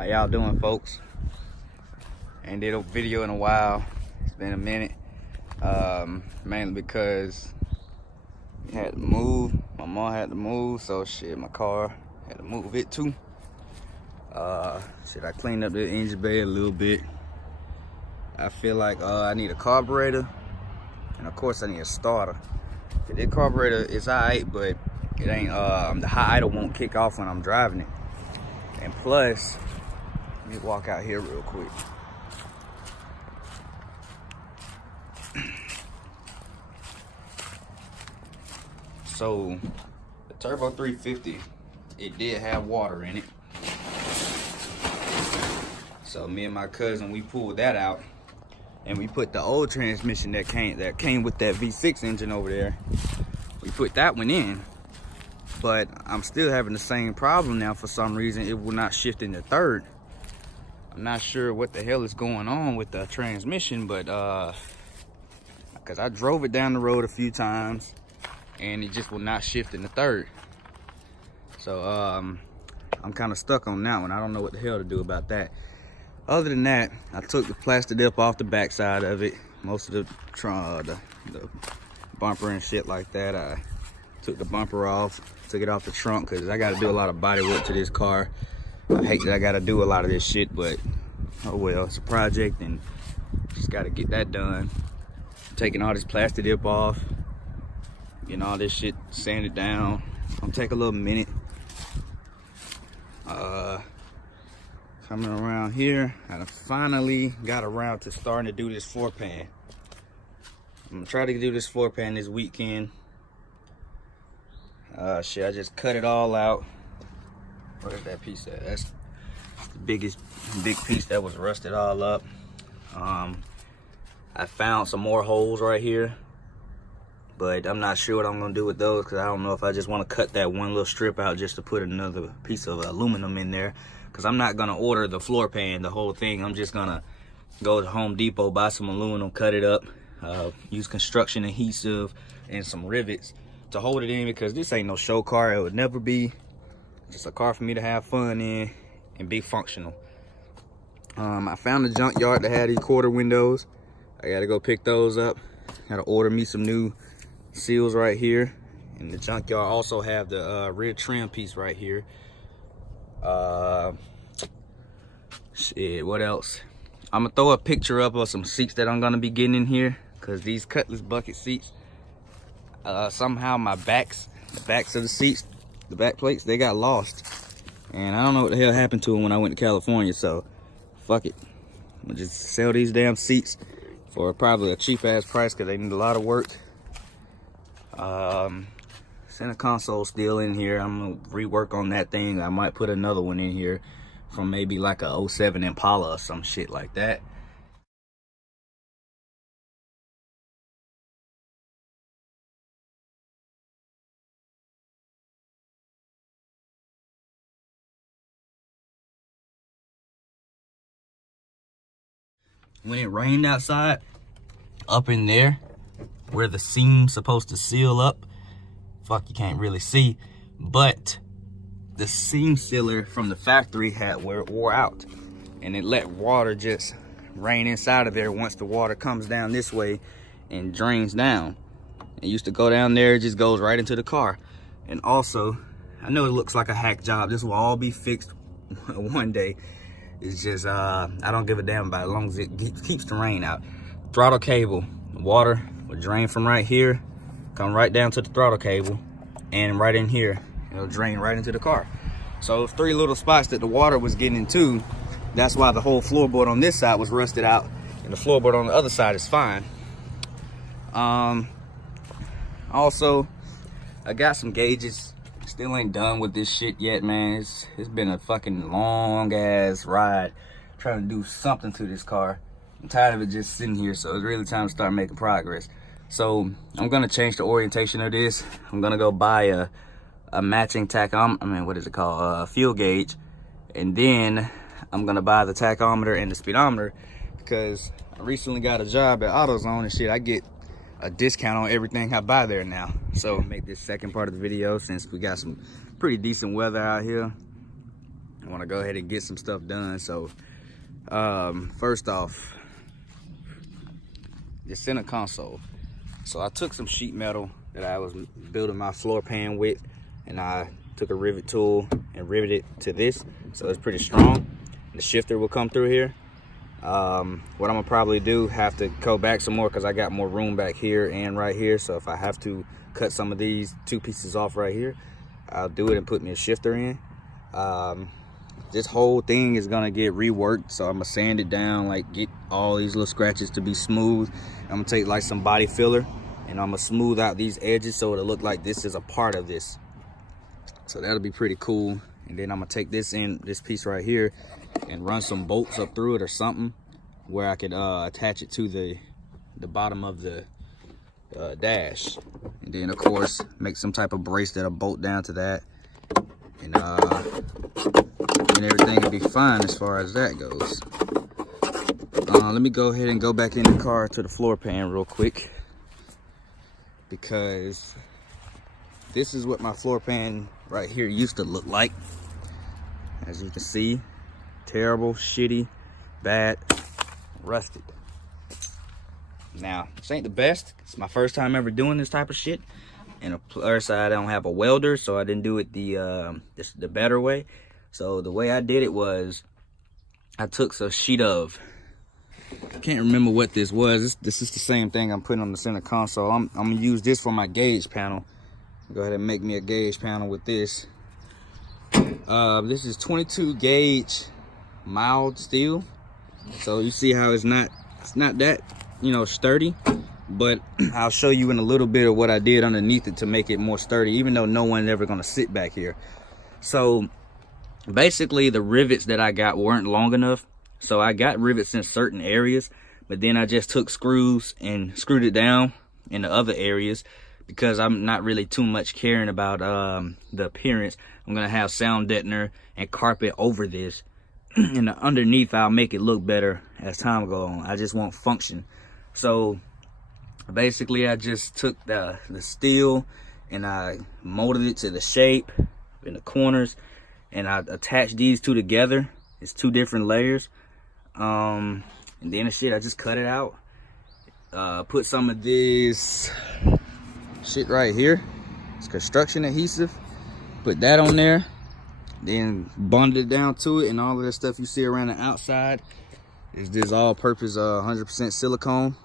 How y'all doing, folks? Ain't did a video in a while. It's been a minute. Mainly because we had to move. My mom had to move, so shit, my car had to move it too. Shit, I cleaned up the engine bay a little bit. I feel like I need a carburetor, and of course I need a starter. The carburetor is alright, but it ain't the high idle won't kick off when I'm driving it. And plus, let me walk out here real quick. So the Turbo 350, it did have water in it. So me and my cousin, we pulled that out, and we put the old transmission that came with that V6 engine over there. We put that one in, but I'm still having the same problem now. For some reason, it will not shift into third. I'm not sure what the hell is going on with the transmission, but because I drove it down the road a few times, and it just will not shift into third. So I'm kind of stuck on that one. I don't know what the hell to do about that. Other than that, I took the plastic dip off the backside of it. Most of the bumper and shit like that. I took the bumper off, took it off the trunk, because I got to do a lot of body work to this car. I hate that I got to do a lot of this shit, but oh well, it's a project and just got to get that done. Taking all this plastic dip off, getting all this shit sanded down. It's gonna take a little minute. Coming around here, I finally got around to starting to do this floor pan. I'm gonna try to do this floor pan this weekend. Shit, I just cut it all out. Where's that piece at? That's the big piece that was rusted all up. I found some more holes right here, but I'm not sure what I'm gonna do with those, because I don't know if I just want to cut that one little strip out just to put another piece of aluminum in there, because I'm not gonna order the floor pan, the whole thing. I'm just gonna go to Home Depot, buy some aluminum, cut it up, use construction adhesive and some rivets to hold it in, because this ain't no show car. It would never be. Just a car for me to have fun in and be functional. I found a junkyard that had these quarter windows. I gotta go pick those up. Gotta order me some new seals right here. And the junkyard also have the rear trim piece right here. Shit, what else? I'm gonna throw a picture up of some seats that I'm gonna be getting in here, because these Cutlass bucket seats, somehow the backs of the seats, the back plates, they got lost, and I don't know what the hell happened to them when I went to California. So fuck it, I'm gonna just sell these damn seats for probably a cheap ass price, because they need a lot of work. Center console still in here. I'm gonna rework on that thing. I might put another one in here from maybe like a 07 Impala or some shit like that. When it rained outside, up in there where the seam's supposed to seal up, fuck, you can't really see, but the seam sealer from the factory had wore out, and it let water just rain inside of there. Once the water comes down this way and drains down, it used to go down there, it just goes right into the car. And also, I know it looks like a hack job. This will all be fixed one day. It's just, I don't give a damn about it, as long as it keeps the rain out. Throttle cable, water will drain from right here, come right down to the throttle cable, and right in here, it'll drain right into the car. So 3 little spots that the water was getting into, that's why the whole floorboard on this side was rusted out, and the floorboard on the other side is fine. Also, I got some gauges. Still ain't done with this shit yet, man. It's been a fucking long ass ride trying to do something to this car. I'm tired of it just sitting here, so it's really time to start making progress. So I'm gonna change the orientation of this. I'm gonna go buy a matching fuel gauge, and then I'm gonna buy the tachometer and the speedometer, because I recently got a job at AutoZone and shit. I get a discount on everything I buy there now. So make this second part of the video, since we got some pretty decent weather out here. I want to go ahead and get some stuff done. So first off, the center console. So I took some sheet metal that I was building my floor pan with, and I took a rivet tool and riveted to this, so it's pretty strong. The shifter will come through here. What I'm gonna probably do, have to go back some more because I got more room back here and right here. So if I have to cut some of these 2 pieces off right here, I'll do it and put me a shifter in. This whole thing is gonna get reworked, so I'm gonna sand it down, like get all these little scratches to be smooth. I'm gonna take like some body filler and I'm gonna smooth out these edges so it'll look like this is a part of this. So that'll be pretty cool. And then I'm gonna take this piece right here and run some bolts up through it or something where I could attach it to the bottom of the dash. And then of course make some type of brace that'll bolt down to that. And everything will be fine as far as that goes. Let me go ahead and go back in the car to the floor pan real quick, because this is what my floor pan right here used to look like. As you can see, terrible, shitty, bad, rusted. Now, this ain't the best. It's my first time ever doing this type of shit. And the other side, I don't have a welder, so I didn't do it the better way. So the way I did it was, I took a sheet of, I can't remember what this was. This is the same thing I'm putting on the center console. I'm gonna use this for my gauge panel. Go ahead and make me a gauge panel with this. This is 22 gauge mild steel. So you see how it's not that, you know, sturdy. But I'll show you in a little bit of what I did underneath it to make it more sturdy, even though no one's ever gonna sit back here. So basically the rivets that I got weren't long enough. So I got rivets in certain areas, but then I just took screws and screwed it down in the other areas because I'm not really too much caring about the appearance. I'm gonna have sound deadener and carpet over this. And underneath I'll make it look better as time goes on. I just want function. So basically I just took the steel and I molded it to the shape in the corners, and I attached these two together. It's 2 different layers. And then the shit, I just cut it out. Put some of this shit right here. It's construction adhesive. Put that on there. Then bonded it down to it, and all of that stuff you see around the outside is this all-purpose 100% silicone.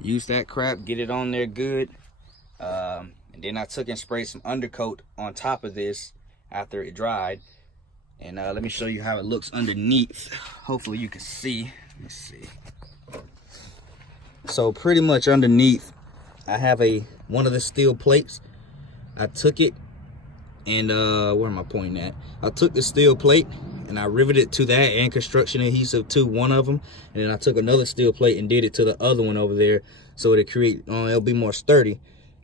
Use that crap, get it on there good. And then I took and sprayed some undercoat on top of this after it dried. And let me show you how it looks underneath. Hopefully you can see. Let's see. So pretty much underneath, I have one of the steel plates. I took it and where am I pointing at? I took the steel plate and I riveted to that and construction adhesive to one of them. And then I took another steel plate and did it to the other one over there, so it'll be more sturdy.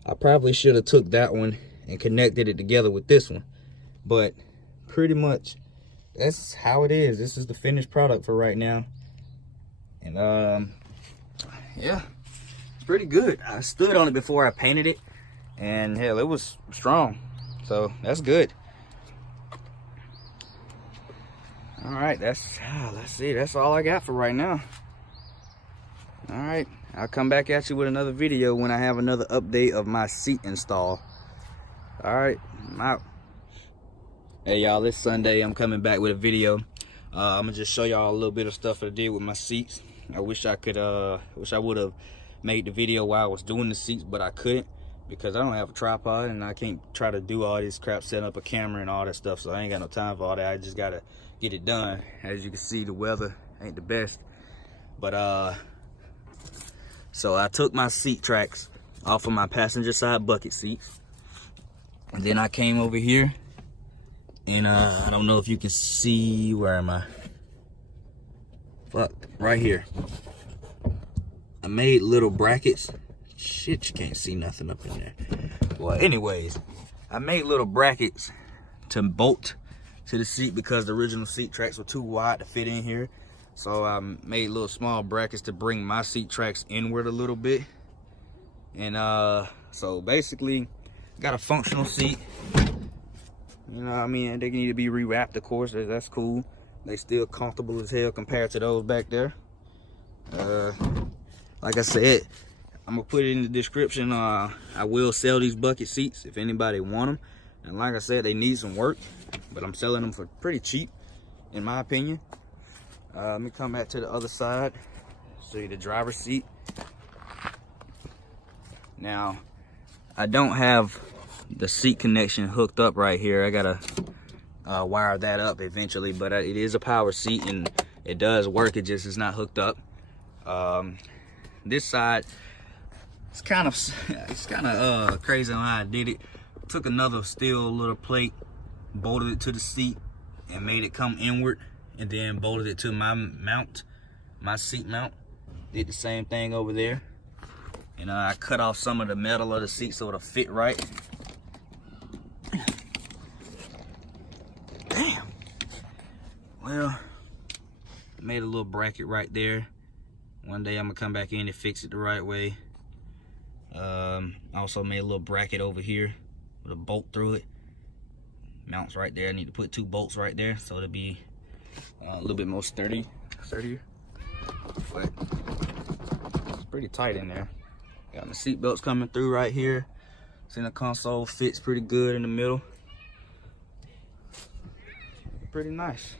I probably should have took that one and connected it together with this one, but pretty much that's how it is. This is the finished product for right now. And yeah, it's pretty good. I stood on it before I painted it, and hell, it was strong. So that's good. All right, let's see. That's all I got for right now. All right, I'll come back at you with another video when I have another update of my seat install. All right, I'm out. Hey y'all, this Sunday I'm coming back with a video. I'm gonna just show y'all a little bit of stuff that I did with my seats. I wish I would have made the video while I was doing the seats, but I couldn't because I don't have a tripod and I can't try to do all this crap, set up a camera and all that stuff. So I ain't got no time for all that. I just gotta get it done. As you can see, the weather ain't the best, but so I took my seat tracks off of my passenger side bucket seats, and then I came over here. And I don't know if you can see, where am I? Fuck, right here. I made little brackets. Shit, you can't see nothing up in there. Well, anyways, I made little brackets to bolt to the seat because the original seat tracks were too wide to fit in here. So I made little small brackets to bring my seat tracks inward a little bit. And so basically, got a functional seat. You know what I mean? They need to be rewrapped, of course. That's cool. They still comfortable as hell compared to those back there. Like I said, I'm gonna put it in the description. I will sell these bucket seats if anybody want them. And like I said, they need some work, but I'm selling them for pretty cheap, in my opinion. Let me come back to the other side. Show you the driver's seat. Now, I don't have the seat connection hooked up right here. I gotta wire that up eventually, but it is a power seat and it does work. It just is not hooked up. This side, it's kind of crazy on how I did it. Took another steel little plate, bolted it to the seat, and made it come inward, and then bolted it to my mount, my seat mount. Did the same thing over there. And I cut off some of the metal of the seat so it'll fit right. Damn. Well, made a little bracket right there. One day I'm gonna come back in and fix it the right way. Also made a little bracket over here with a bolt through it. Mounts right there. I need to put 2 bolts right there so it'll be a little bit more sturdier. But it's pretty tight in there. Got my seat belts coming through right here. Center console fits pretty good in the middle. Pretty nice.